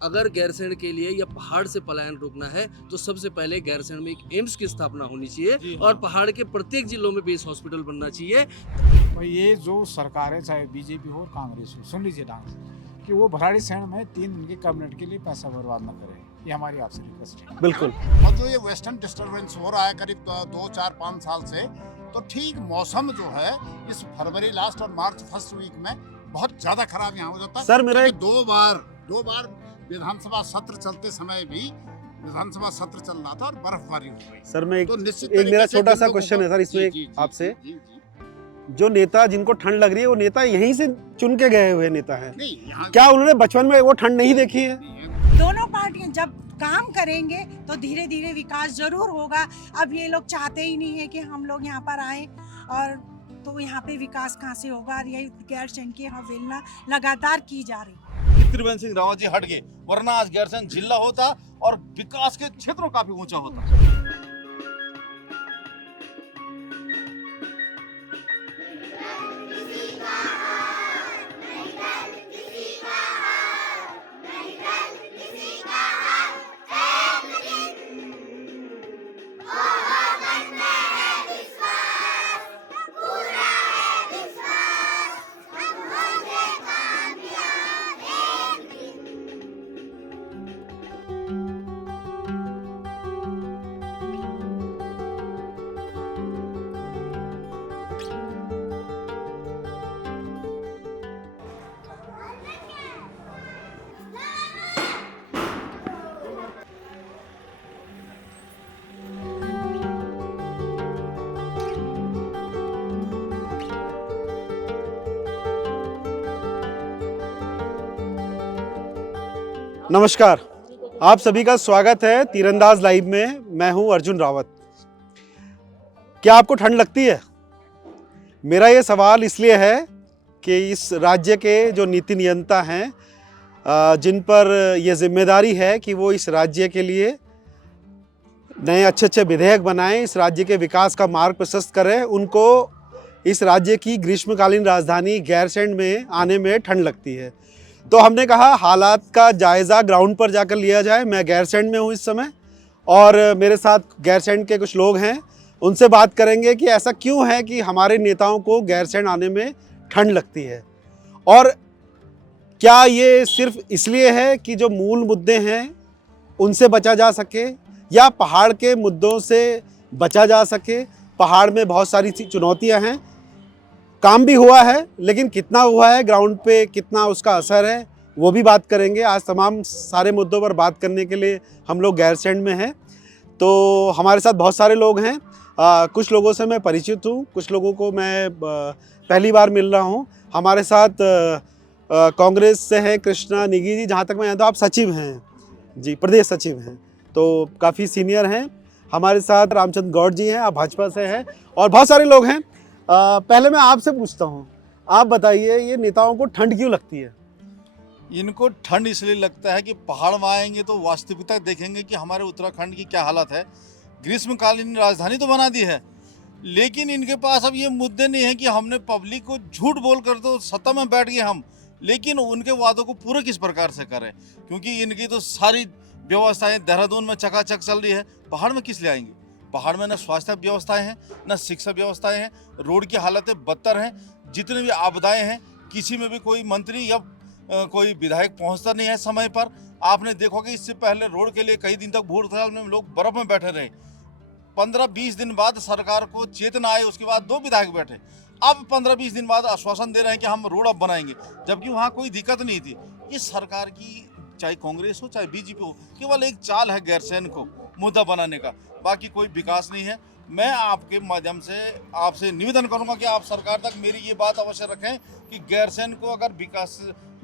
अगर गैरसैंण के लिए या पहाड़ से पलायन रोकना है तो सबसे पहले गैरसैंण में एक एम्स की स्थापना होनी चाहिए और पहाड़ के प्रत्येक जिलों में बेस हॉस्पिटल बनना चाहिए। और ये जो सरकार है, चाहे बीजेपी हो और कांग्रेस हो, सुन लीजिए डांस कि वो भराड़ीसैंण में 3 दिन के कैबिनेट के लिए पैसा बर्बाद न करे। ये हमारी आपसे रिक्वेस्ट है। बिल्कुल। और जो ये वेस्टर्न डिस्टर्बेंस हो रहा है करीब 2, 4, 5 साल से, तो ठीक मौसम जो है इस फरवरी लास्ट और मार्च फर्स्ट वीक में बहुत ज्यादा खराब यहाँ हो जाता है। सर मेरा एक दो बार विधानसभा सत्र चलते समय भी विधानसभा सत्र चल रहा था और बर्फबारी हो गई। सर मैं तो निश्चित एक मेरा तरीके से छोटा जिन सा लोगों क्वेश्चन को- है सर इसमें जी, जी, आपसे। जी, जी। जो नेता जिनको ठंड लग रही है वो नेता यहीं से चुन के गए हुए नेता हैं। नहीं, यहाँ क्या उन्होंने बचपन में वो ठंड नहीं देखी है? दोनों पार्टियां जब काम करेंगे तो धीरे धीरे विकास जरूर होगा। अब ये लोग चाहते ही नहीं है कि हम लोग यहाँ पर आए, और तो यहाँ पे विकास कहाँ से होगा। और यही गैरसैंण की अवहेलना लगातार की जा रही है। त्रिवेंद्र सिंह रावत जी हट गए, वरना आज गैरसैंण जिला होता और विकास के क्षेत्रों काफी ऊंचा होता। नमस्कार, आप सभी का स्वागत है तीरंदाज लाइव में। मैं हूं अर्जुन रावत। क्या आपको ठंड लगती है? मेरा ये सवाल इसलिए है कि इस राज्य के जो नीति नियंता हैं, जिन पर यह जिम्मेदारी है कि वो इस राज्य के लिए नए अच्छे विधेयक बनाएं, इस राज्य के विकास का मार्ग प्रशस्त करें, उनको इस राज्य की ग्रीष्मकालीन राजधानी गैरसैंण में आने में ठंड लगती है। तो हमने कहा हालात का जायज़ा ग्राउंड पर जाकर लिया जाए। मैं गैरसैंण में हूँ इस समय और मेरे साथ गैरसैंण के कुछ लोग हैं, उनसे बात करेंगे कि ऐसा क्यों है कि हमारे नेताओं को गैरसैंण आने में ठंड लगती है, और क्या ये सिर्फ इसलिए है कि जो मूल मुद्दे हैं उनसे बचा जा सके, या पहाड़ के मुद्दों से बचा जा सके। पहाड़ में बहुत सारी चुनौतियाँ हैं, काम भी हुआ है, लेकिन कितना हुआ है ग्राउंड पे, कितना उसका असर है, वो भी बात करेंगे। आज तमाम सारे मुद्दों पर बात करने के लिए हम लोग गैरसैंण में हैं। तो हमारे साथ बहुत सारे लोग हैं। कुछ लोगों से मैं परिचित हूँ, कुछ लोगों को मैं पहली बार मिल रहा हूँ। हमारे साथ कांग्रेस से हैं कृष्णा निगी जी, जहाँ तक मैं जानता हूँ आप सचिव हैं जी, प्रदेश सचिव हैं, तो काफ़ी सीनियर हैं। हमारे साथ रामचंद्र गौड़ जी हैं, आप भाजपा से हैं, और बहुत सारे लोग हैं। पहले मैं आपसे पूछता हूँ, आप बताइए ये नेताओं को ठंड क्यों लगती है? इनको ठंड इसलिए लगता है कि पहाड़ में आएंगे तो वास्तविकता देखेंगे कि हमारे उत्तराखंड की क्या हालत है। ग्रीष्मकालीन राजधानी तो बना दी है, लेकिन इनके पास अब ये मुद्दे नहीं है कि हमने पब्लिक को झूठ बोल कर तो सत्ता में बैठ गए हम, लेकिन उनके वादों को पूरे किस प्रकार से करें, क्योंकि इनकी तो सारी व्यवस्थाएं देहरादून में चकाचक चल रही है। पहाड़ में किस लिए आएंगे? पहाड़ में न स्वास्थ्य व्यवस्थाएं हैं, न शिक्षा व्यवस्थाएं हैं, रोड की हालतें बदतर हैं, जितने भी आपदाएं हैं किसी में भी कोई मंत्री या कोई विधायक पहुंचता नहीं है समय पर। आपने देखो कि इससे पहले रोड के लिए कई दिन तक भूड़ हड़ताल में लोग बर्फ में बैठे रहे। 15-20 दिन बाद सरकार को चेतना आई, उसके बाद 2 विधायक बैठे। अब 15-20 दिन बाद आश्वासन दे रहे हैं कि हम रोड अब बनाएंगे, जबकि वहाँ कोई दिक्कत नहीं थी। ये सरकार की, चाहे कांग्रेस हो चाहे बीजेपी हो, केवल एक चाल है गैरसैंण को मुद्दा बनाने का, बाकी कोई विकास नहीं है। मैं आपके माध्यम से आपसे निवेदन करूंगा कि आप सरकार तक मेरी ये बात अवश्य रखें कि गैरसैंण को अगर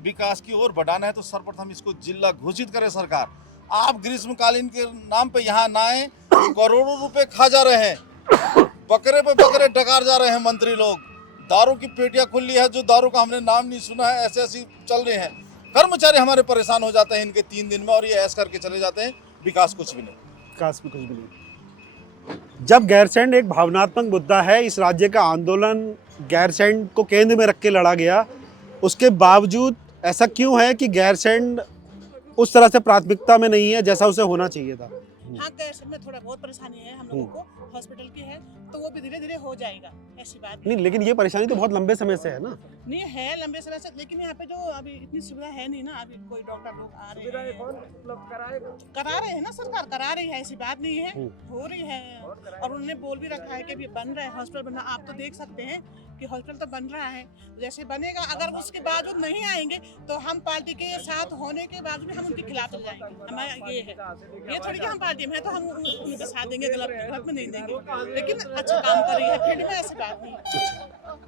विकास की ओर बढ़ाना है तो सर्वप्रथम इसको जिला घोषित करे सरकार। आप ग्रीष्मकालीन के नाम पे यहाँ ना आए, करोड़ों रुपए खा जा रहे हैं, बकरे पे बकरे डकार जा रहे हैं मंत्री लोग। दारू की पेटियां खुली है, जो दारू का हमने नाम नहीं सुना है, ऐसे चल रहे हैं। कर्मचारी हमारे परेशान हो जाते हैं इनके 3 दिन में, और ये ऐश करके चले जाते हैं। विकास कुछ भी नहीं, विकास में कुछ भी नहीं। जब गैरसैंण एक भावनात्मक मुद्दा है, इस राज्य का आंदोलन गैरसैंण को केंद्र में रख के लड़ा गया, उसके बावजूद ऐसा क्यों है कि गैरसैंण उस तरह से प्राथमिकता में नहीं है जैसा उसे होना चाहिए था। हाँ, गैरसैंण में थोड़ा बहुत परेशानी है हम लोगों को, हॉस्पिटल की है, तो वो भी धीरे धीरे हो जाएगा, ऐसी बात नहीं, लेकिन ये परेशानी तो बहुत लंबे समय से है ना। नहीं है लंबे समय से, लेकिन यहाँ पे जो अभी इतनी सुविधा है नहीं ना, अभी कोई डॉक्टर लोग आ रहे हैं, करा रहे हैं ना, सरकार करा रही है, ऐसी बात नहीं है, हो रही है। और उन्होंने बोल भी रखा है कि अभी बन रहा है हॉस्पिटल, बनना आप तो देख सकते हैं कि हॉस्पिटल तो बन रहा है, जैसे बनेगा, अगर उसके बावजूद नहीं आएंगे तो हम पार्टी के साथ होने के बावजूद भी हम उनके खिलाफ चल जाएंगे। हमारा ये है, ये थोड़ी कि हम पार्टी में है तो हम उनके साथ देंगे, गलत में नहीं देंगे, लेकिन अच्छा काम कर रही है फील्ड में, ऐसी बात नहीं।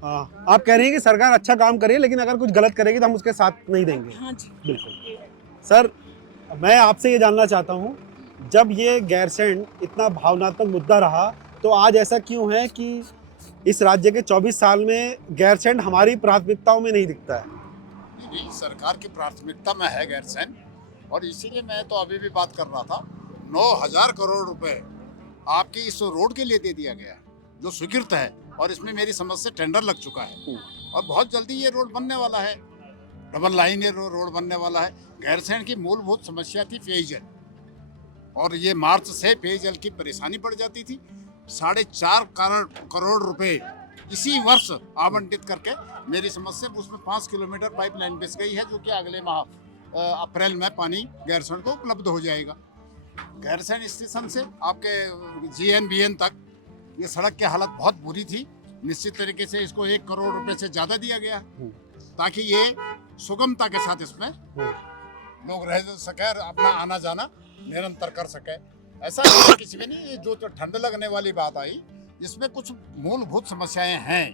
हाँ, आप कह रही हैं कि सरकार अच्छा काम करे, लेकिन अगर कुछ गलत करेगी तो हम उसके साथ नहीं देंगे। हाँ जी, बिल्कुल। सर, मैं आपसे ये जानना चाहता हूँ, जब ये गैरसैंण इतना भावनात्मक मुद्दा रहा, तो आज ऐसा क्यों है कि इस राज्य के 24 साल में गैरसैंण हमारी प्राथमिकताओं में नहीं दिखता है? नहीं, सरकार की प्राथमिकता में है गैरसैंण, और इसीलिए मैं तो अभी भी बात कर रहा था, 9,000 करोड़ रुपए आपकी इस रोड के लिए दे दिया गया, जो स्वीकृत है, और इसमें मेरी समझ से टेंडर लग चुका है, और बहुत जल्दी ये रोड बनने वाला है, डबल लाइन ये रोड बनने वाला है। गैरसैंण की मूलभूत समस्या थी पेयजल, और ये मार्च से पेयजल की परेशानी बढ़ जाती थी। 4.5 करोड़ रुपए इसी वर्ष आवंटित करके मेरी समझ से उसमें 5 किलोमीटर पाइपलाइन बिछ गई है, जो कि अगले माह अप्रैल में पानी गैरसैंण को उपलब्ध हो जाएगा। गैरसैंण स्टेशन से आपके GNBN तक ये सड़क की हालत बहुत बुरी थी। निश्चित तरीके से इसको 1 करोड़ रुपए से ज्यादा दिया गया, ताकि ये सुगमता के साथ इसमें लोग रह सके और अपना आना जाना निरंतर कर सके। ऐसा नहीं किसी में नहीं, जो तो ठंड लगने वाली बात आई, इसमें कुछ मूलभूत समस्याएं हैं,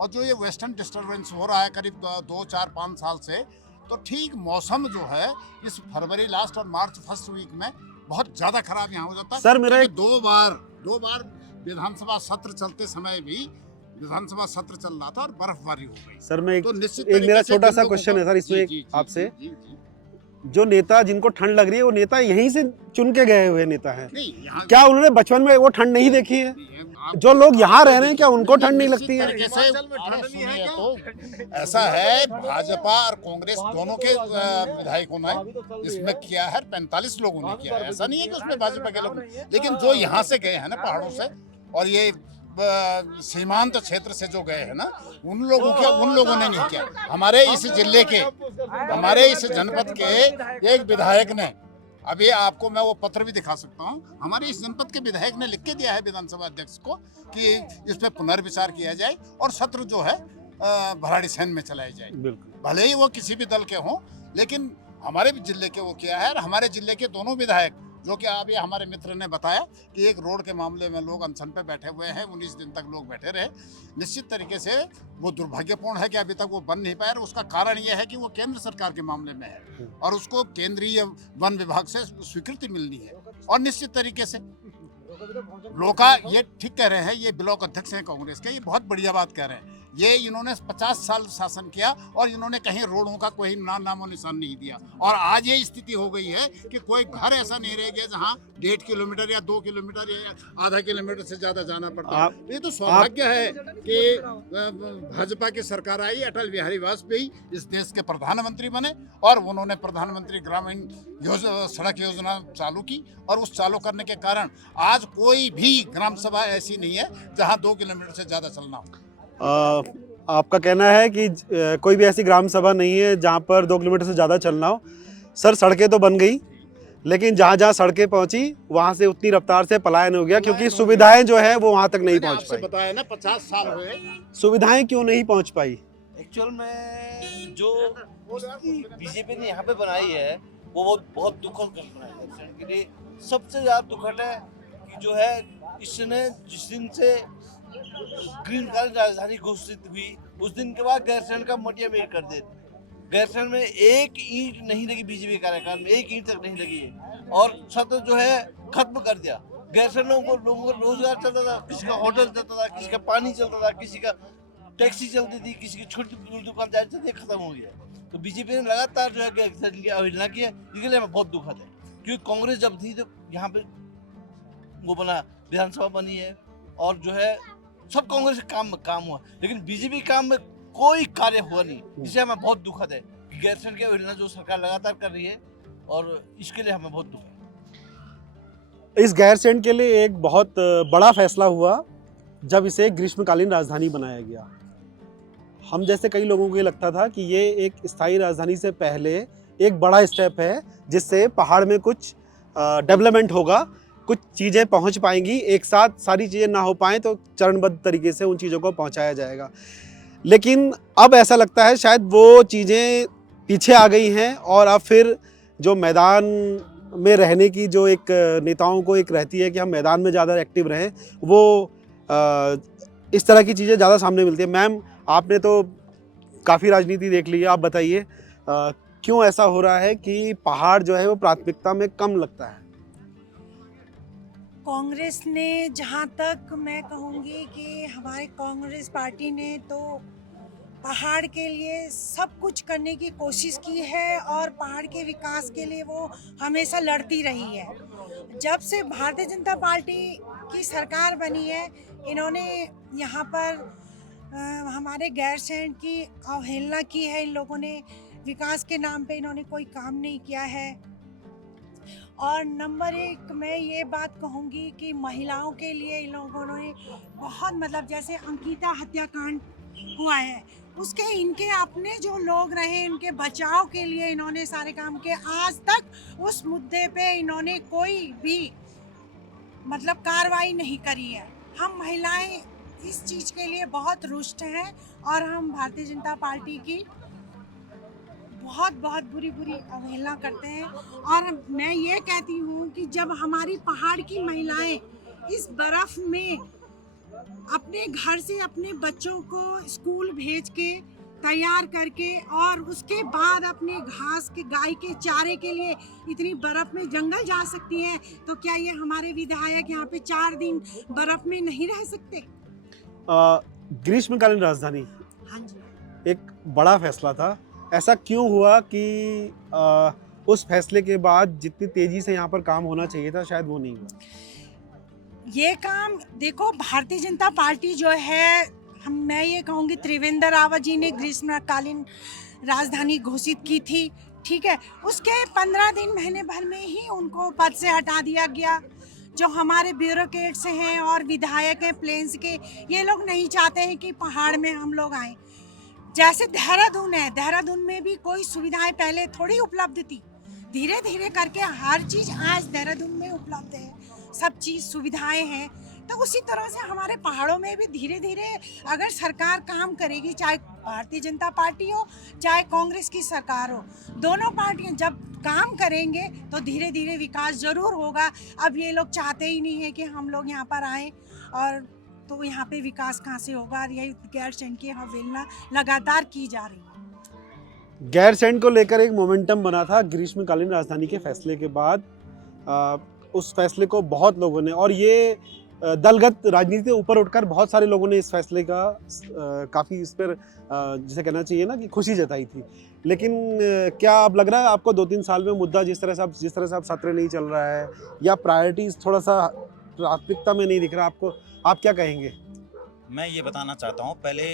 और जो ये वेस्टर्न डिस्टर्बेंस हो रहा है करीब 2, 4, 5 साल से, तो ठीक मौसम जो है इस फरवरी लास्ट और मार्च फर्स्ट वीक में बहुत ज्यादा खराब यहाँ हो जाता है। सर, मेरा दो बार विधानसभा सत्र चलते समय भी विधानसभा सत्र चल रहा था और बर्फबारी हो गई। सर, मैं तो निश्चित एक मेरा तरीके से छोटा जिन सा लोगों क्वेश्चन को- है सर इसमें जी, आपसे, जी। जो नेता जिनको ठंड लग रही है, वो नेता यहीं से चुन के गए हुए नेता हैं। नहीं, यहाँ क्या उन्होंने बचपन में वो ठंड नहीं देखी है? आप- जो लोग यहाँ रह रहे हैं, क्या उनको ठंड नहीं लगती है? तरीके से अरे सुनिए, तो ऐसा है, भाजपा और कांग्रेस दोनों के विधायकों ने इसमें किया है, 45 लोगों ने किया है, ऐसा नहीं है कि उसमें भाजपा के लोग, लेकिन जो यहाँ से गए हैं ना पहाड़ों से, और ये सीमांत क्षेत्र से जो गए हैं ना, उन लोगों ने नहीं किया। हमारे इस जिले के, हमारे इस जनपद के एक विधायक ने, अभी आपको मैं वो पत्र भी दिखा सकता हूँ, हमारे इस जनपद के विधायक ने लिख के दिया है विधानसभा अध्यक्ष को कि इस पे पुनर्विचार किया जाए और सत्र जो है भराड़ीसैंण में चलाए जाए। भले ही वो किसी भी दल के हों, लेकिन हमारे जिले के वो किया है। और हमारे जिले के दोनों विधायक, जो कि अभी हमारे मित्र ने बताया कि एक रोड के मामले में लोग अनशन पे बैठे हुए हैं, 19 दिन तक लोग बैठे रहे, निश्चित तरीके से वो दुर्भाग्यपूर्ण है कि अभी तक वो बन नहीं पाया। और उसका कारण ये है कि वो केंद्र सरकार के मामले में है और उसको केंद्रीय वन विभाग से स्वीकृति मिलनी है। और निश्चित तरीके से लोग ये ठीक कह रहे हैं, ये ब्लॉक अध्यक्ष हैं कांग्रेस के, ये बहुत बढ़िया बात कह रहे हैं। ये इन्होंने 50 साल शासन किया और इन्होंने कहीं रोडों का कोई नामो निशान नहीं दिया, और आज ये स्थिति हो गई है कि कोई घर ऐसा नहीं रह गया जहाँ 1.5 किलोमीटर या 2 किलोमीटर या आधा किलोमीटर से ज्यादा जाना पड़ता है। ये तो सौभाग्य है कि भाजपा की सरकार आई, अटल बिहारी वाजपेयी इस देश के प्रधानमंत्री बने और उन्होंने प्रधानमंत्री ग्रामीण सड़क योजना चालू की, और उस चालू करने के कारण आज कोई भी ग्राम सभा ऐसी नहीं है जहाँ 2 किलोमीटर से ज्यादा चलना हो। आपका कहना है कि कोई भी ऐसी ग्राम सभा नहीं है जहाँ पर 2 किलोमीटर से ज़्यादा चलना हो। सर, सड़कें तो बन गई, लेकिन जहाँ जहाँ सड़कें पहुँची वहाँ से उतनी रफ्तार से पलायन हो गया, क्योंकि सुविधाएं जो है वो वहाँ तक नहीं पहुँच पाई। बताया ना 50 साल हुए, सुविधाएं क्यों नहीं पहुँच पाई? एक्चुअल में जो बीजेपी ने यहाँ पे बनाई है वो बहुत दुखद घटना है गैरसैंण के लिए। सबसे ज़्यादा दुखद है कि जो है इसने जिस दिन से ग्रीनकालीन राजधानी घोषित हुई, उस दिन के बाद गैरसैंण का मटिया मेल कर देते। गैरसैंण में एक ईंट नहीं लगी, बीजेपी कार्यकाल में एक ईंट तक नहीं लगी है, और सत्र जो है खत्म कर दिया। गैरसैंण लोगों को रोजगार चलता था, किसी का होटल चलता था, किसी का पानी चलता था, किसी का टैक्सी चलती थी, किसी की छोटी दुकान चलती थी, खत्म हो गया। तो बीजेपी ने लगातार जो है गैरसैंण की अवहेलना की है, जिसके लिए बहुत दुखद है। क्योंकि कांग्रेस जब थी तो यहाँ पे वो बना, विधानसभा बनी है, और जो है सब कांग्रेस के काम हुआ, लेकिन बीजेपी काम में कोई कार्य हुआ नहीं, जिससे हमें बहुत दुखद है कि गैरसैंण की अवहेलना जो सरकार लगातार कर रही है, और इसके लिए हमें बहुत दुख है। इस गैरसैंण के लिए एक बहुत बड़ा फैसला हुआ जब इसे ग्रीष्मकालीन राजधानी बनाया गया। हम जैसे कई लोगों को ये लगता था कि ये एक स्थायी राजधानी से पहले एक बड़ा स्टेप है जिससे पहाड़ में कुछ डेवलपमेंट होगा, कुछ चीज़ें पहुंच पाएंगी, एक साथ सारी चीज़ें ना हो पाएँ तो चरणबद्ध तरीके से उन चीज़ों को पहुंचाया जाएगा। लेकिन अब ऐसा लगता है शायद वो चीज़ें पीछे आ गई हैं और अब फिर जो मैदान में रहने की जो एक नेताओं को एक रहती है कि हम मैदान में ज़्यादा एक्टिव रहें, वो इस तरह की चीज़ें ज़्यादा सामने मिलती है। मैम, आपने तो काफ़ी राजनीति देख ली है, आप बताइए क्यों ऐसा हो रहा है कि पहाड़ जो है वो प्राथमिकता में कम लगता है? कांग्रेस ने, जहाँ तक मैं कहूँगी कि हमारे कांग्रेस पार्टी ने तो पहाड़ के लिए सब कुछ करने की कोशिश की है और पहाड़ के विकास के लिए वो हमेशा लड़ती रही है। जब से भारतीय जनता पार्टी की सरकार बनी है, इन्होंने यहाँ पर हमारे गैरसैंण की अवहेलना की है। इन लोगों ने विकास के नाम पे इन्होंने कोई काम नहीं किया है। और नंबर एक मैं ये बात कहूँगी कि महिलाओं के लिए इन लोगों ने बहुत, मतलब जैसे अंकिता हत्याकांड हुआ है, उसके इनके अपने जो लोग रहे उनके बचाव के लिए इन्होंने सारे काम किए। आज तक उस मुद्दे पे इन्होंने कोई भी मतलब कार्रवाई नहीं करी है। हम महिलाएं इस चीज़ के लिए बहुत रुष्ट हैं और हम भारतीय जनता पार्टी की बहुत बहुत बुरी अवहेलना करते हैं। और मैं ये कहती हूँ कि जब हमारी पहाड़ की महिलाएं इस बर्फ़ में अपने घर से अपने बच्चों को स्कूल भेज के तैयार करके और उसके बाद अपने घास के गाय के चारे के लिए इतनी बर्फ़ में जंगल जा सकती हैं, तो क्या ये हमारे विधायक यहाँ पे 4 दिन बर्फ़ में नहीं रह सकते? ग्रीष्मकालीन राजधानी हाँ जी, एक बड़ा फैसला था। ऐसा क्यों हुआ कि उस फैसले के बाद जितनी तेजी से यहाँ पर काम होना चाहिए था शायद वो नहीं हुआ? ये काम देखो, भारतीय जनता पार्टी जो है, मैं ये कहूँगी त्रिवेंद्र रावत जी ने ग्रीष्मकालीन राजधानी घोषित की थी, ठीक है। उसके 15 दिन महीने भर में ही उनको पद से हटा दिया गया। जो हमारे ब्यूरोक्रेट्स हैं और विधायक हैं प्लेन्स के, ये लोग नहीं चाहते हैं कि पहाड़ में हम लोग आएँ। जैसे देहरादून है, देहरादून में भी कोई सुविधाएं पहले थोड़ी उपलब्ध थी, धीरे धीरे करके हर चीज़ आज देहरादून में उपलब्ध है, सब चीज़ सुविधाएं हैं। तो उसी तरह से हमारे पहाड़ों में भी धीरे धीरे अगर सरकार काम करेगी, चाहे भारतीय जनता पार्टी हो चाहे कांग्रेस की सरकार हो, दोनों पार्टियां जब काम करेंगे तो धीरे धीरे विकास ज़रूर होगा। अब ये लोग चाहते ही नहीं है कि हम लोग यहाँ पर आएँ, और तो यहाँ पे विकास कहाँ से होगा? और यही गैरसैंण की अवहेलना लगातार की जा रही है। गैरसैंण को लेकर एक मोमेंटम बना था ग्रीष्मकालीन राजधानी के फैसले के बाद। उस फैसले को बहुत लोगों ने, और ये दलगत राजनीति से ऊपर उठकर बहुत सारे लोगों ने इस फैसले का काफ़ी इस पर जिसे कहना चाहिए ना कि खुशी जताई थी। लेकिन क्या अब लग रहा है आपको 2-3 साल में मुद्दा जिस तरह से अब सत्र नहीं चल रहा है या प्रायोरिटीज़ थोड़ा सा प्राथमिकता में नहीं दिख रहा आपको, आप क्या कहेंगे? मैं ये बताना चाहता हूँ, पहले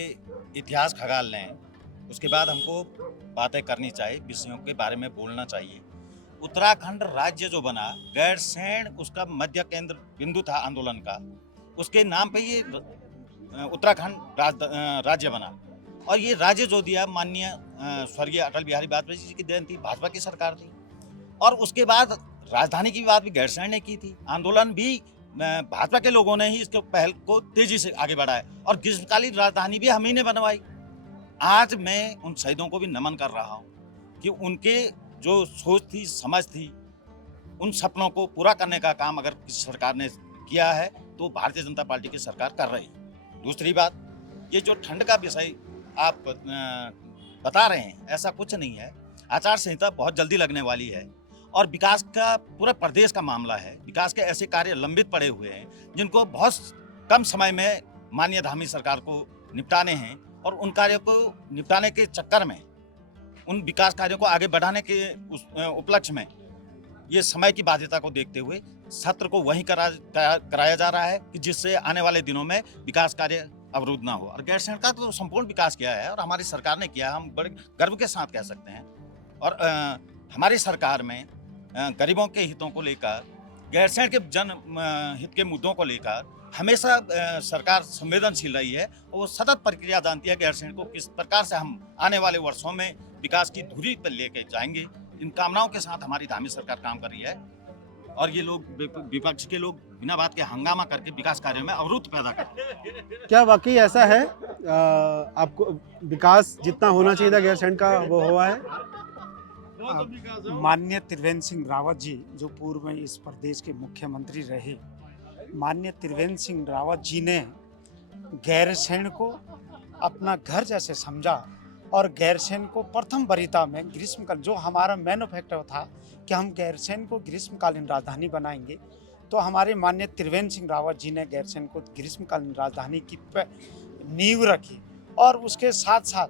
इतिहास खंगाल लें, उसके बाद हमको बातें करनी चाहिए, विषयों के बारे में बोलना चाहिए। उत्तराखंड राज्य जो बना, गैरसैंण उसका मध्य केंद्र बिंदु था आंदोलन का, उसके नाम पे ये उत्तराखंड राज्य बना। और ये राज्य जो दिया माननीय स्वर्गीय अटल बिहारी वाजपेयी जी की देन थी, भाजपा की सरकार थी। और उसके बाद राजधानी की बात भी गैरसैंण ने की थी, आंदोलन भी भाजपा के लोगों ने ही इसके पहल को तेजी से आगे बढ़ाया, और ग्रीष्मकालीन राजधानी भी हम ही ने बनवाई। आज मैं उन शहीदों को भी नमन कर रहा हूँ कि उनके जो सोच थी, समझ थी, उन सपनों को पूरा करने का काम अगर किसी सरकार ने किया है तो भारतीय जनता पार्टी की सरकार कर रही है। दूसरी बात, ये जो ठंड का विषय आप बता रहे हैं, ऐसा कुछ नहीं है। आचार संहिता बहुत जल्दी लगने वाली है और विकास का पूरा प्रदेश का मामला है। विकास के ऐसे कार्य लंबित पड़े हुए हैं जिनको बहुत कम समय में माननीय धामी सरकार को निपटाने हैं, और उन कार्यों को निपटाने के चक्कर में, उन विकास कार्यों को आगे बढ़ाने के उपलक्ष्य में ये समय की बाध्यता को देखते हुए सत्र को वहीं कराया जा रहा है कि जिससे आने वाले दिनों में विकास कार्य अवरुद्ध ना हो। और गैरसैंण का तो संपूर्ण विकास किया है और हमारी सरकार ने किया है, हम बड़े गर्व के साथ कह सकते हैं। और हमारी सरकार में गरीबों के हितों को लेकर, गैरसैंण के जन हित के मुद्दों को लेकर हमेशा सरकार संवेदनशील रही है और वो सतत प्रक्रिया जानती है गैरसैंण को किस प्रकार से हम आने वाले वर्षों में विकास की धुरी पर लेके जाएंगे। इन कामनाओं के साथ हमारी धामी सरकार काम कर रही है और ये लोग विपक्ष के लोग बिना बात के हंगामा करके विकास कार्यों में अवरुद्ध पैदा करते हैं। क्या वाकई ऐसा है? आपको विकास जितना होना चाहिए था गैरसैंण का वो हुआ है? माननीय त्रिवेंद्र सिंह रावत जी जो पूर्व में इस प्रदेश के मुख्यमंत्री रहे, माननीय त्रिवेंद्र सिंह रावत जी ने गैरसैंण को अपना घर जैसे समझा और गैरसैंण को प्रथम वरीयता में ग्रीष्मकाल, जो हमारा मैन्युफैक्चर था कि हम गैरसैंण को ग्रीष्मकालीन राजधानी बनाएंगे, तो हमारे माननीय त्रिवेंद्र सिंह रावत जी ने गैरसैंण को ग्रीष्मकालीन राजधानी की नींव रखी। और उसके साथ साथ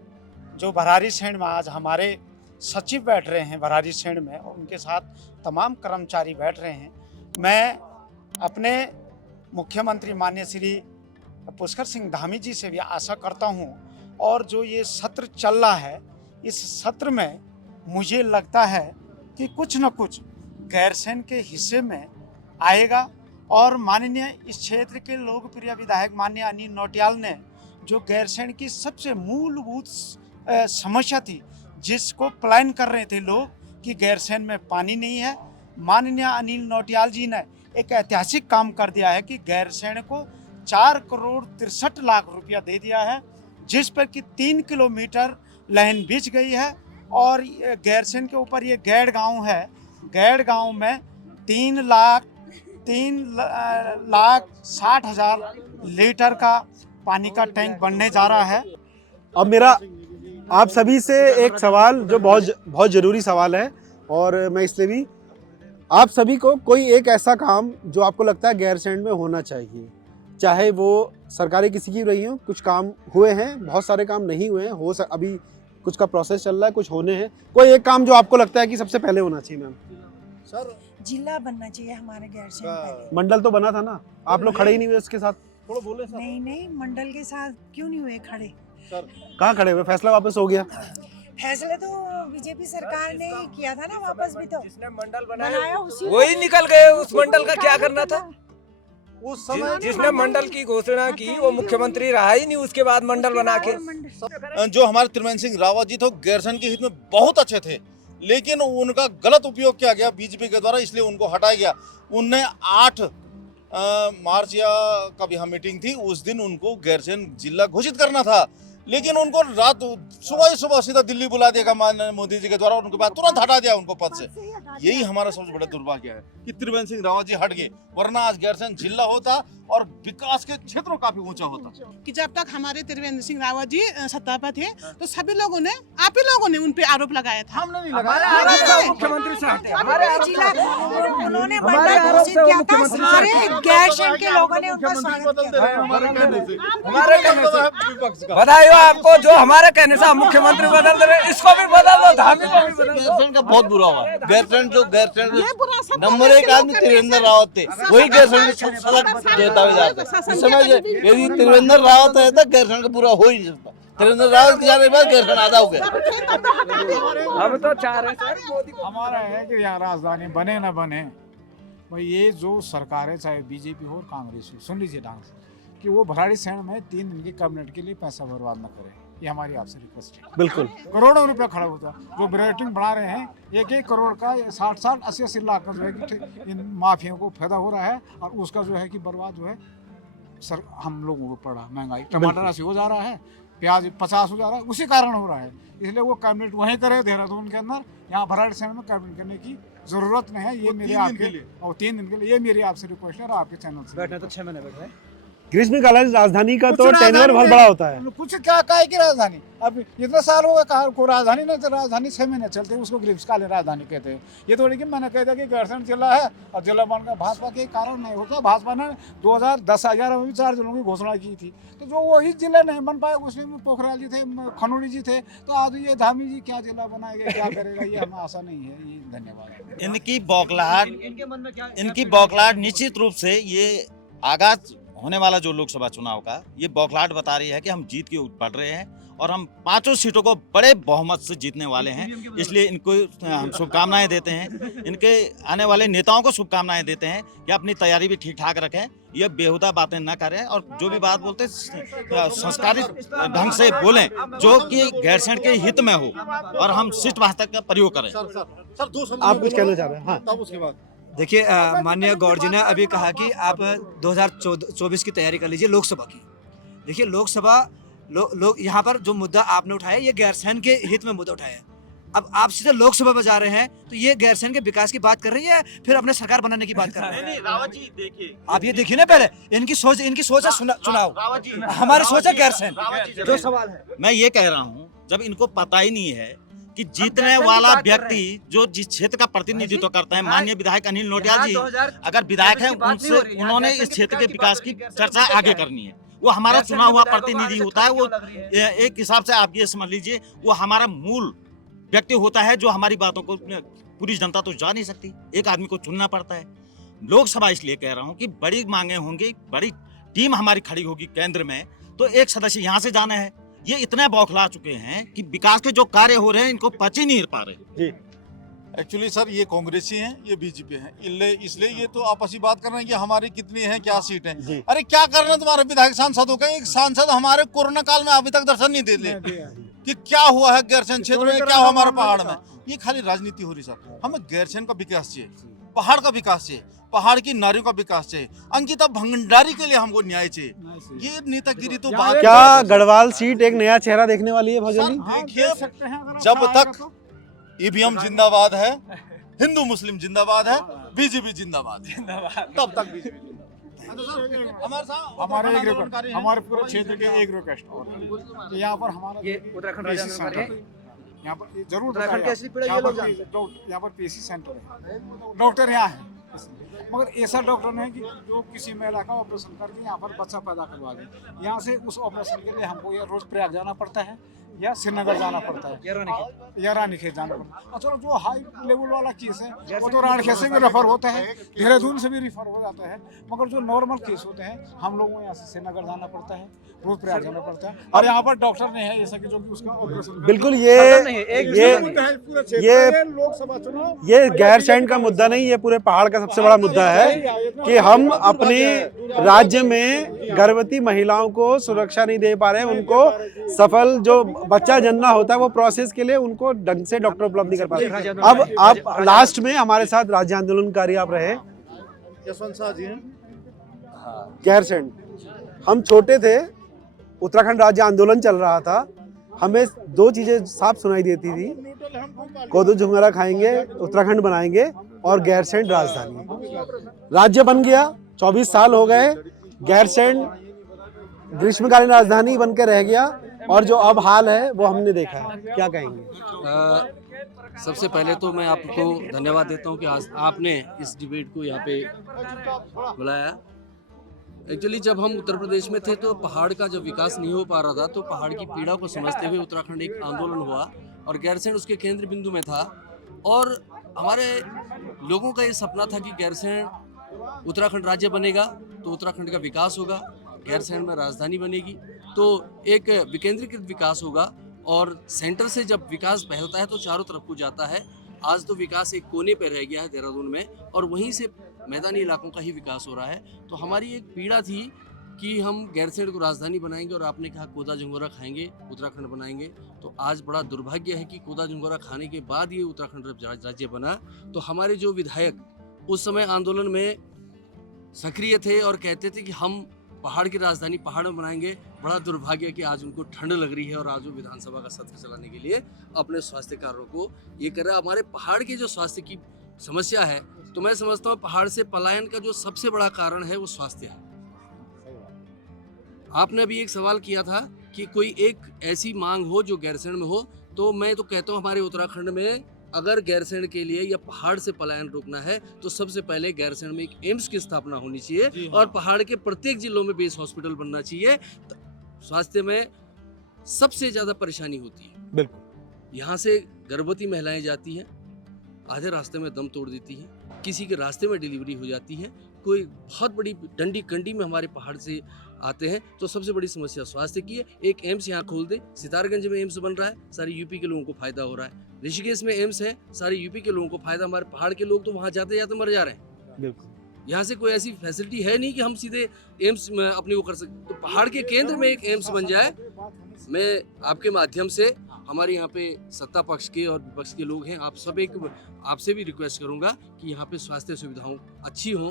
जो भराड़ीसैंण में आज हमारे सचिव बैठ रहे हैं भराड़ीसैंण में और उनके साथ तमाम कर्मचारी बैठ रहे हैं, मैं अपने मुख्यमंत्री माननीय श्री पुष्कर सिंह धामी जी से भी आशा करता हूं, और जो ये सत्र चल रहा है इस सत्र में मुझे लगता है कि कुछ न कुछ गैरसैंण के हिस्से में आएगा। और माननीय इस क्षेत्र के लोकप्रिय विधायक माननीय अनिल नौटियाल ने जो गैरसैंण की सबसे मूलभूत समस्या थी जिसको प्लान कर रहे थे लोग कि गैरसैंण में पानी नहीं है, माननीय अनिल नौटियाल जी ने एक ऐतिहासिक काम कर दिया है कि गैरसैंण को 4,63,00,000 रुपया दे दिया है, जिस पर कि 3 किलोमीटर लाइन बिछ गई है। और गैरसैंण के ऊपर ये गैड़ गांव है, गैड़ गांव में 3,60,000 लीटर का पानी का टैंक बनने जा रहा है। अब मेरा आप सभी से एक सवाल जो बहुत ज़रूरी सवाल है, और मैं इसलिए भी आप सभी को कोई एक ऐसा काम जो आपको लगता है गैरसैंण में होना चाहिए, चाहे वो सरकारें किसी की रही हो, कुछ काम हुए हैं, बहुत सारे काम नहीं हुए हैं, अभी कुछ का प्रोसेस चल रहा है, कुछ होने हैं, कोई एक काम जो आपको लगता है कि सबसे पहले होना चाहिए? मैम सर जिला बनना चाहिए हमारे गैरसैंण पहले। मंडल तो बना था ना, आप लोग खड़े ही नहीं हुए उसके साथ? नहीं मंडल के साथ क्यों नहीं हुए खड़े? कहाँ खड़े हुए? फैसला वापस हो गया। फैसले तो बीजेपी सरकार ने ही किया था ना वापस, भी तो जिसने मंडल बनाया वही निकल गए। उस मंडल का क्या करना था? उस समय जिसने मंडल की घोषणा की वो मुख्यमंत्री रहा ही नहीं उसके बाद मंडल बना के। जो हमारे त्रिवेंद्र सिंह रावत जी थे गैरसैंण के हित में बहुत अच्छे थे, लेकिन उनका गलत उपयोग किया गया बीजेपी के द्वारा, इसलिए उनको हटाया गया। उनने 8 मार्च या कभी यहाँ मीटिंग थी, उस दिन उनको गैरसैंण जिला घोषित करना था, लेकिन उनको रात सुबह सीधा दिल्ली बुला दिया माननीय मोदी जी के द्वारा, उनके बाद तुरंत हटा दिया उनको पद से। यही हमारा सबसे बड़ा दुर्भाग्य है कि त्रिवेंद्र सिंह रावत जी हट गए, वरना आज गैरसैंण जिला होता और विकास के क्षेत्रों काफी ऊंचा होता। कि जब तक हमारे त्रिवेंद्र सिंह रावत जी सत्ता पर थे तो सभी लोगों ने, आप ही लोगों ने उन पे आरोप लगाया था। हमने नहीं लगाया, मुख्यमंत्री से हटे। उन्होंने मंडल घोषित किया था, सारे गैरसैंण के लोगों ने उनका स्वागत किया। हमारे कहने से बधाई हो आपको, जो हमारे कहने से मुख्यमंत्री बदल रहे, इसको भी बदल दो, धामी को भी बदल दो। गैरसैंण का बहुत बुरा हुआ। गैरसैंण नंबर 1 आदमी त्रिवेंद्र रावत थे, वही गैरसैंण के सड़क जो दावेदार थे। इस समय यदि त्रिवेंद्र रावत है तो गैरसैंण का पूरा हो ही नहीं सकता। त्रिवेंद्र रावत के जाने के बाद गैरसैंण आधा हो गया। हम तो चाह रहे हैं हमारा है कि यहाँ राजधानी बने ना बने, भाई ये जो सरकार है चाहे बीजेपी हो और कांग्रेस हो, सुन लीजिए ढंग से कि वो भराड़ीसैंण में 3 दिन की कैबिनेट के लिए पैसा बर्बाद न करे, ये हमारी आपसे रिक्वेस्ट है। बिल्कुल करोड़ों रुपया खड़ा होता, जो ब्रेटिंग बढ़ा रहे हैं 1-1 करोड़ का 60-60, 80-80 लाख का जो है कि इन माफियाओं को फायदा हो रहा है, और उसका जो है कि बर्बाद जो है सर हम लोगों को पड़ा। महंगाई, टमाटर 80 हो जा रहा है, प्याज 50 हो जा रहा है, उसी कारण हो रहा है। इसलिए वो कैबिनेट वहीं करे देहरादून के अंदर, यहाँ भराड़ीसैंण में कैबिनेट करने की जरूरत नहीं है। ये मेरे आपके और 3 दिन के लिए ये मेरी आपसे रिक्वेस्ट है और आपके चैनल से। बैठना तो 6 महीने बैठ रहे। ग्रीष्मकालीन राजधानी का तो टेन्योर बहुत बड़ा होता है। कुछ क्या काहे की राजधानी, अब इतने साल हो गए को राजधानी नहीं, तो राजधानी 6 महीने चलते हैं, उसको ग्रीष्मकालीन राजधानी कहते हैं। ये थोड़ी कि मैंने कहता कि गैरसैंण जिला है और जिला बनकर भाजपा के कारण नहीं होता। भाजपा ने 2010-11 में भी 4 जिलों की घोषणा की थी, तो जो वही जिले नहीं बन पाए, उसमें पोखराल जी थे, खनौड़ी जी थे, तो आज ये धामी जी क्या जिला बनाएगा, क्या करेगा, ये हमें आशा नहीं है। ये धन्यवाद। इनकी बौखलाहट निश्चित रूप से ये आगाज होने वाला जो लोकसभा चुनाव का ये बौखलाहट बता रही है कि हम जीत के बढ़ रहे हैं और हम 5 सीटों को बड़े बहुमत से जीतने वाले हैं। इसलिए इनको हम शुभकामनाएं देते हैं, इनके आने वाले नेताओं को शुभकामनाएं देते हैं कि अपनी तैयारी भी ठीक ठाक रखें, ये बेहुदा बातें ना करें और जो भी बात बोलते हैं संस्कारित ढंग से बोलें जो कि गैरसैंण के हित में हो और हम शिष्ट भाषा का प्रयोग करें। आप कुछ कहना चाह रहे हैं? हाँ, तब उसके बाद देखिए माननीय गौर जी ने अभी कहा कि आप 2024 की तैयारी कर लीजिए लोकसभा की। देखिए लोकसभा लोग यहाँ पर जो मुद्दा आपने उठाया ये गैरसैंण के हित में मुद्दा उठाया है। अब आप सीधे लोकसभा में जा रहे हैं तो ये गैरसैंण के विकास की बात कर रही है फिर अपने सरकार बनाने की बात कर रहे हैं। नहीं रावत जी देखिए, आप ये देखिए ना पहले इनकी सोच है चुनाव, रावत जी हमारी सोच है गैरसैंण। रावत जी जो सवाल है मैं ये कह रहा हूँ, जब इनको पता ही नहीं है कि जीतने वाला व्यक्ति जो जिस क्षेत्र का प्रतिनिधित्व करता है, माननीय विधायक अनिल नोटियाल जी अगर विधायक है उनसे उन्होंने इस क्षेत्र के विकास की चर्चा आगे करनी है। वो हमारा चुना हुआ प्रतिनिधि होता है, वो एक हिसाब से आप ये समझ लीजिए वो हमारा मूल व्यक्ति होता है जो हमारी बातों को पूरी जनता तो जा नहीं सकती, एक आदमी को चुनना पड़ता है। लोकसभा इसलिए कह रहा हूँ कि बड़ी मांगे होंगी, बड़ी टीम हमारी खड़ी होगी केंद्र में, तो एक सदस्य यहाँ से जाना है। ये इतने बौखला चुके हैं कि विकास के जो कार्य हो रहे हैं इनको पच ही नहीं पा रहे। एक्चुअली सर ये कांग्रेसी हैं, ये बीजेपी हैं, इसलिए ये तो आपसी बात कर रहे हैं कि हमारी कितनी है, क्या सीट है। अरे क्या करना तुम्हारे विधायक सांसदों का? एक सांसद हमारे कोरोना काल में अभी तक दर्शन नहीं दे कि क्या हुआ है गैरसैंण क्षेत्र में, क्या हुआ हमारे पहाड़ में। ये खाली राजनीति हो रही सर। हमें गैरसैंण का विकास चाहिए, पहाड़ का विकास चाहिए, पहाड़ की नारियों का विकास चाहिए, अंकिता भंडारी के लिए हमको न्याय चाहिए। ये नेतागिरी तो बात। क्या गढ़वाल सीट एक नया चेहरा देखने वाली है भजन? देखिए जब तक ईवीएम जिंदाबाद है, हिंदू मुस्लिम जिंदाबाद है, बीजेपी जिंदाबाद है, तब तक बीजेपी। हमारे एक रिक्वेस्ट, हमारे पूरे क्षेत्र के एक रिक्वेस्ट और है। यहाँ पर हमारा ये उत्तराखंड राज्य सेंटर है। यहाँ पर जरूर उत्तराखंड की असली पीड़ा ये लोग जानते हैं। यहाँ पर पीसी सेंटर है, डॉक्टर यहाँ है, मगर ऐसा डॉक्टर नहीं कि जो किसी महिला का ऑपरेशन करके यहाँ पर बच्चा पैदा करवा दे। यहाँ से उस ऑपरेशन के लिए हमको ये रोज प्रयाग जाना पड़ता है या श्रीनगर जाना पड़ता है या रानीखेत जाना पड़ता है। चलो जो हाई लेवल वाला केस है वो तो रानीखेत से भी रेफर होता है, देहरादून से भी रेफर हो जाता है, मगर जो नॉर्मल केस होते हैं हम लोगों को यहाँ से श्रीनगर जाना पड़ता है, रोज प्रयाग जाना पड़ता है। और यहाँ पर डॉक्टर नहीं है जैसा कि जो कि उसका ऑपरेशन। बिल्कुल ये गैरसैंण का मुद्दा नहीं, ये पूरे पहाड़ का सबसे बड़ा मुद्दा है कि हम अपने राज्य में गर्भवती महिलाओं को सुरक्षा नहीं दे पा रहे हैं। उनको सफल जो बच्चा जन्ना होता है वो प्रोसेस के लिए उनको ढंग से डॉक्टर उपलब्ध नहीं कर पाते। अब आप लास्ट में हमारे साथ राज्य आंदोलनकारी आप रहे, यशवंत शाह जी हैं। गैरसैंण हम छोटे थे, उत्तराखंड राज्य आंदोलन चल रहा था, हमें दो चीजें साफ सुनाई देती थी, कोदो झुंगरा खाएंगे, उत्तराखंड बनाएंगे और गैरसैंण राजधानी। राज्य बन गया, 24 साल हो गए, गैरसैंण ग्रीष्मकालीन राजधानी बनकर रह गया और जो अब हाल है वो हमने देखा है। क्या कहेंगे? सबसे पहले तो मैं आपको धन्यवाद देता हूं कि आज आपने इस डिबेट को यहाँ पे बुलाया। एक्चुअली जब हम उत्तर प्रदेश में थे तो पहाड़ का जब विकास नहीं हो पा रहा था तो पहाड़ की पीड़ा को समझते हुए उत्तराखंड एक आंदोलन हुआ और गैरसैंण उसके केंद्र बिंदु में था। और हमारे लोगों का ये सपना था कि गैरसैंण उत्तराखंड राज्य बनेगा तो उत्तराखंड का विकास होगा, गैरसैंण में राजधानी बनेगी तो एक विकेंद्रीकृत विकास होगा और सेंटर से जब विकास फैलता है तो चारों तरफ को जाता है। आज तो विकास एक कोने पे रह गया है देहरादून में और वहीं से मैदानी इलाकों का ही विकास हो रहा है। तो हमारी एक पीड़ा थी कि हम गैरसैंण को राजधानी बनाएंगे और आपने कहा कोदा झुंगोरा खाएंगे, उत्तराखंड बनाएंगे। तो आज बड़ा दुर्भाग्य है कि कोदा झुंगोरा खाने के बाद ये उत्तराखंड राज्य बना। तो हमारे जो विधायक उस समय आंदोलन में सक्रिय थे और कहते थे कि हम पहाड़ की राजधानी पहाड़ में बनाएंगे, बड़ा दुर्भाग्य है कि आज उनको ठंड लग रही है और आज वो विधानसभा का सत्र चलाने के लिए अपने स्वास्थ्य कार्यों को ये कर रहा है। हमारे पहाड़ के जो स्वास्थ्य की समस्या है तो मैं समझता हूँ पहाड़ से पलायन का जो सबसे बड़ा कारण है वो स्वास्थ्य है। आपने अभी एक सवाल किया था कि कोई एक ऐसी मांग हो जो गैरसैंण में हो, तो मैं तो कहता हूँ हमारे उत्तराखंड में अगर गैरसैंण के लिए या पहाड़ से पलायन रोकना है तो सबसे पहले गैरसैंण में एक एम्स की स्थापना होनी चाहिए और पहाड़ के प्रत्येक जिलों में बेस हॉस्पिटल बनना चाहिए। स्वास्थ्य में सबसे ज्यादा परेशानी होती है। बिल्कुल। यहाँ से गर्भवती महिलाएं जाती हैं, आधे रास्ते में दम तोड़ देती हैं। किसी के रास्ते में डिलीवरी हो जाती है, कोई बहुत बड़ी डंडी कंडी में हमारे पहाड़ से आते हैं, तो सबसे बड़ी समस्या स्वास्थ्य की है। एक एम्स यहाँ खोल दे, सितारगंज में एम्स बन रहा है, सारी यूपी के लोगों को फायदा हो रहा है। ऋषिकेश में एम्स है, सारे यूपी के लोगों को फायदा, हमारे पहाड़ के लोग तो वहाँ जाते जाते मर जा रहे हैं। बिल्कुल। यहाँ से कोई ऐसी फैसिलिटी है नहीं कि हम सीधे एम्स में अपने वो कर सकते, तो पहाड़ के केंद्र में एक एम्स बन जाए। मैं आपके माध्यम से हमारे यहाँ पे सत्ता पक्ष के और विपक्ष के लोग हैं, आप सब एक आपसे भी रिक्वेस्ट करूँगा कि यहाँ पे स्वास्थ्य सुविधाओं अच्छी हों,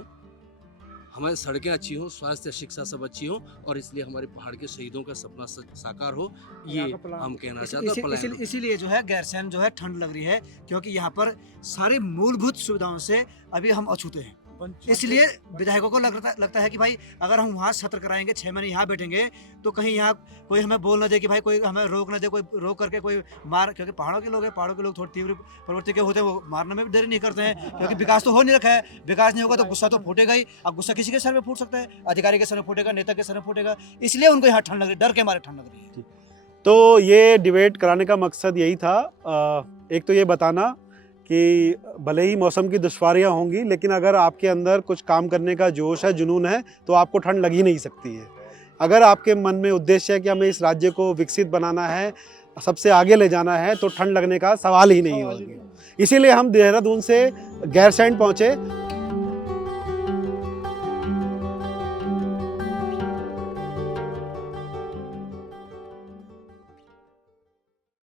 हमारी सड़कें अच्छी हों, स्वास्थ्य शिक्षा सब अच्छी हों, और इसलिए हमारे पहाड़ के शहीदों का सपना साकार हो, ये हम कहना चाहते हैं। इसीलिए जो है गैरसैंण जो है ठंड लग रही है, क्योंकि यहाँ पर सारी मूलभूत सुविधाओं से अभी हम अछूते हैं। इसलिए विधायकों को लगता है कि भाई अगर हम वहाँ सत्र कराएंगे, 6 महीने यहाँ बैठेंगे, तो कहीं यहाँ कोई हमें बोल ना दे कि भाई कोई हमें रोक ना दे, कोई रोक करके कोई मार, क्योंकि पहाड़ों के लोग हैं, पहाड़ों के लोग थोड़ी तीव्र प्रवृत्ति के होते हैं, वो मारने में भी देरी नहीं करते हैं, क्योंकि विकास तो हो नहीं रखा है। विकास नहीं होगा तो गुस्सा तो फूटेगा ही। अब गुस्सा किसी के सर में फूट सकता है, अधिकारी के सर में फूटेगा, नेता के सर में फूटेगा, इसलिए उनको यहाँ ठंड लग रही है, डर के मारे ठंड लग रही है। तो ये डिबेट कराने का मकसद यही था, एक तो ये बताना कि भले ही मौसम की दुश्वारियां होंगी, लेकिन अगर आपके अंदर कुछ काम करने का जोश है, जुनून है, तो आपको ठंड लग ही नहीं सकती है। अगर आपके मन में उद्देश्य है कि हमें इस राज्य को विकसित बनाना है, सबसे आगे ले जाना है, तो ठंड लगने का सवाल ही नहीं होगा। इसीलिए हम देहरादून से गैरसैंण पहुँचे